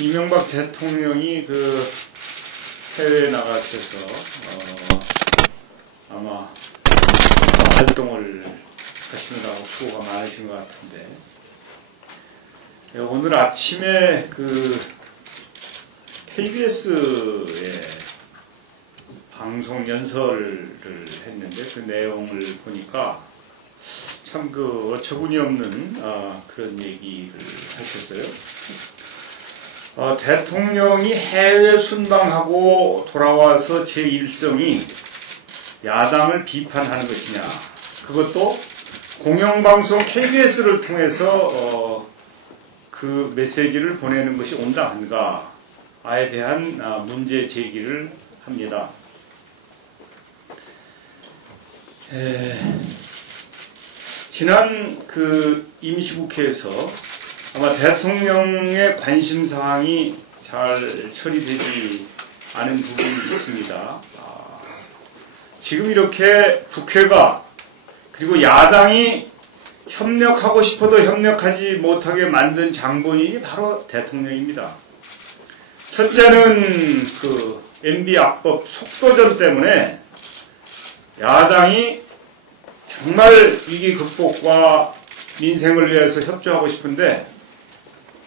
이명박 대통령이 해외에 나가셔서, 아마 활동을 하시느라고 수고가 많으신 것 같은데, 오늘 아침에 KBS에 방송 연설을 했는데 그 내용을 보니까 참 어처구니없는 그런 얘기를 하셨어요. 대통령이 해외 순방하고 돌아와서 제 일성이 야당을 비판하는 것이냐, 그것도 공영방송 KBS를 통해서 그 메시지를 보내는 것이 온당한가에 대한 문제 제기를 합니다. 지난 임시국회에서 아마 대통령의 관심사항이 잘 처리되지 않은 부분이 있습니다. 지금 이렇게 국회가 그리고 야당이 협력하고 싶어도 협력하지 못하게 만든 장본인이 바로 대통령입니다. 첫째는 MB 악법 속도전 때문에 야당이 정말 위기 극복과 민생을 위해서 협조하고 싶은데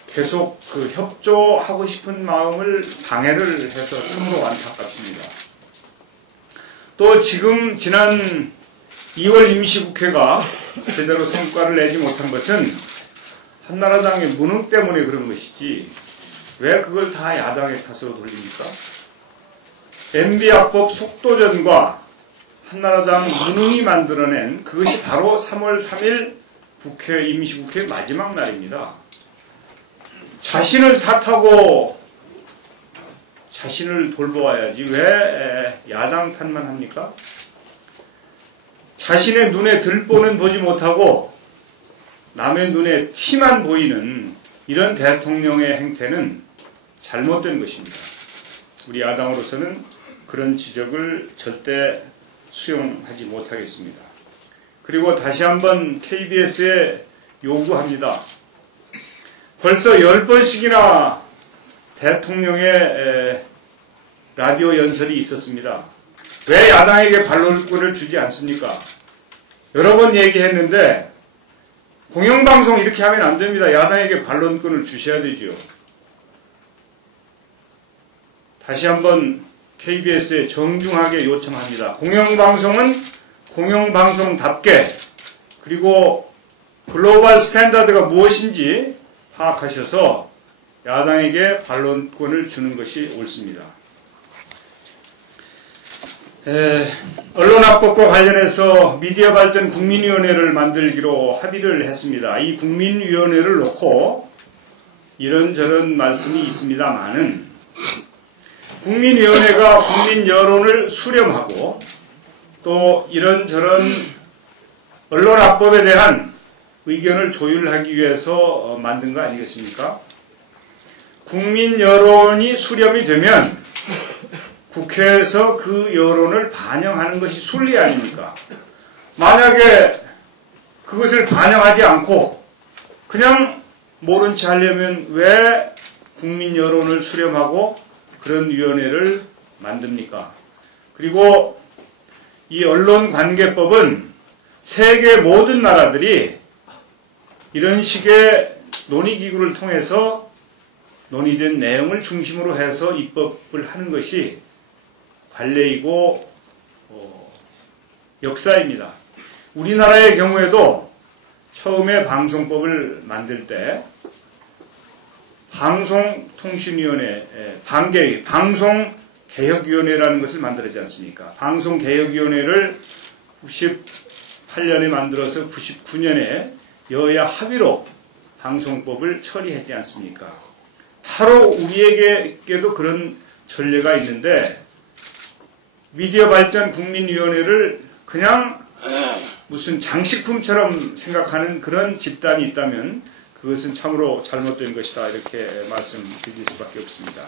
계속 협조하고 싶은 마음을 방해를 해서 참으로 안타깝습니다. 또 지금 지난 2월 임시국회가 제대로 성과를 내지 못한 것은 한나라당의 무능 때문에 그런 것이지 왜 그걸 다 야당의 탓으로 돌립니까? MB악법 속도전과 한나라당 무능이 만들어낸 그것이 바로 3월 3일 임시국회 마지막 날입니다. 자신을 탓하고 자신을 돌보아야지 왜 야당 탓만 합니까? 자신의 눈에 들보는 보지 못하고 남의 눈에 티만 보이는 이런 대통령의 행태는 잘못된 것입니다. 우리 야당으로서는 그런 지적을 절대 수용하지 못하겠습니다. 그리고 다시 한번 KBS에 요구합니다. 벌써 10번씩이나 대통령의 라디오 연설이 있었습니다. 왜 야당에게 반론권을 주지 않습니까? 여러 번 얘기했는데 공영방송 이렇게 하면 안 됩니다. 야당에게 반론권을 주셔야 되죠. 다시 한번 KBS에 정중하게 요청합니다. 공영방송은 공영방송답게 그리고 글로벌 스탠다드가 무엇인지 파악하셔서 야당에게 반론권을 주는 것이 옳습니다. 언론악법과 관련해서 미디어 발전 국민위원회를 만들기로 합의를 했습니다. 이 국민위원회를 놓고 이런저런 말씀이 있습니다만은 국민위원회가 국민 여론을 수렴하고 또 이런저런 언론악법에 대한 의견을 조율하기 위해서 만든 거 아니겠습니까? 국민 여론이 수렴이 되면 국회에서 그 여론을 반영하는 것이 순리 아닙니까? 만약에 그것을 반영하지 않고 그냥 모른 체 하려면 왜 국민 여론을 수렴하고 그런 위원회를 만듭니까? 그리고 이 언론관계법은 세계 모든 나라들이 이런 식의 논의기구를 통해서 논의된 내용을 중심으로 해서 입법을 하는 것이 관례이고 역사입니다. 우리나라의 경우에도 처음에 방송법을 만들 때 방송통신위원회, 방송개혁위원회라는 것을 만들었지 않습니까? 방송개혁위원회를 98년에 만들어서 99년에 여야 합의로 방송법을 처리했지 않습니까? 바로 우리에게도 그런 전례가 있는데 미디어 발전 국민위원회를 그냥 무슨 장식품처럼 생각하는 그런 집단이 있다면 그것은 참으로 잘못된 것이다 이렇게 말씀드릴 수밖에 없습니다.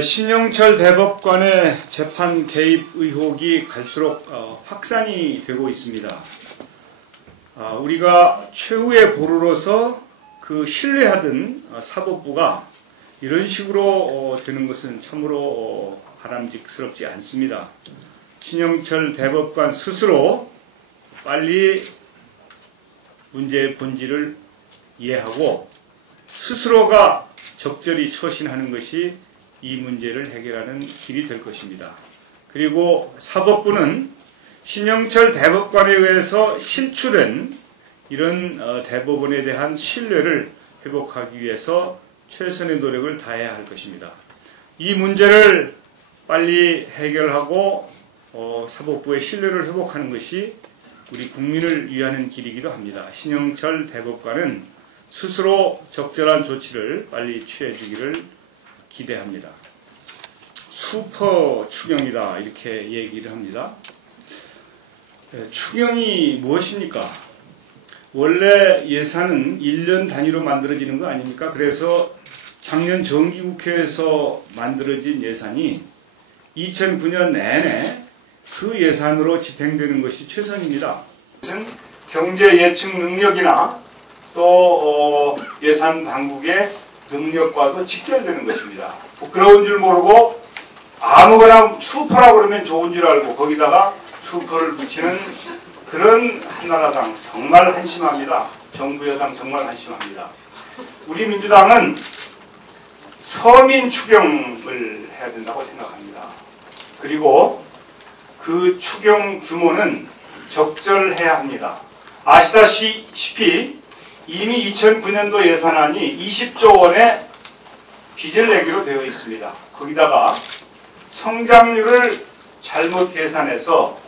신영철 대법관의 재판 개입 의혹이 갈수록 확산이 되고 있습니다. 우리가 최후의 보루로서 그 신뢰하던 사법부가 이런 식으로 되는 것은 참으로 바람직스럽지 않습니다. 신영철 대법관 스스로 빨리 문제의 본질을 이해하고 스스로가 적절히 처신하는 것이 이 문제를 해결하는 길이 될 것입니다. 그리고 사법부는 신영철 대법관에 의해서 실추된 이런 대법원에 대한 신뢰를 회복하기 위해서 최선의 노력을 다해야 할 것입니다. 이 문제를 빨리 해결하고 사법부의 신뢰를 회복하는 것이 우리 국민을 위하는 길이기도 합니다. 신영철 대법관은 스스로 적절한 조치를 빨리 취해 주기를 기대합니다. 슈퍼 추경이다 이렇게 얘기를 합니다. 추경이 무엇입니까? 원래 예산은 1년 단위로 만들어지는 거 아닙니까? 그래서 작년 정기국회에서 만들어진 예산이 2009년 내내 그 예산으로 집행되는 것이 최선입니다. 경제 예측 능력이나 또 예산 당국의 능력과도 직결되는 것입니다. 부끄러운 줄 모르고 아무거나 슈퍼라고 그러면 좋은 줄 알고 거기다가 슈퍼를 붙이는 그런 한나라당 정말 한심합니다. 정부 여당 정말 한심합니다. 우리 민주당은 서민 추경을 해야 된다고 생각합니다. 그리고 그 추경 규모는 적절해야 합니다. 아시다시피 이미 2009년도 예산안이 20조 원의 빚을 내기로 되어 있습니다. 거기다가 성장률을 잘못 계산해서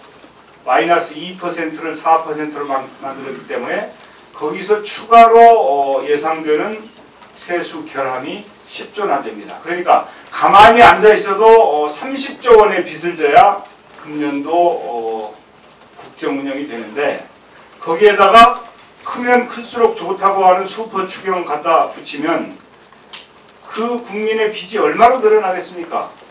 마이너스 2%를 4%로 만들었기 때문에 거기서 추가로 예상되는 세수 결함이 10조나 됩니다. 그러니까 가만히 앉아 있어도 30조 원의 빚을 져야 금년도 국정 운영이 되는데 거기에다가 크면 클수록 좋다고 하는 슈퍼 추경 갖다 붙이면 그 국민의 빚이 얼마로 늘어나겠습니까?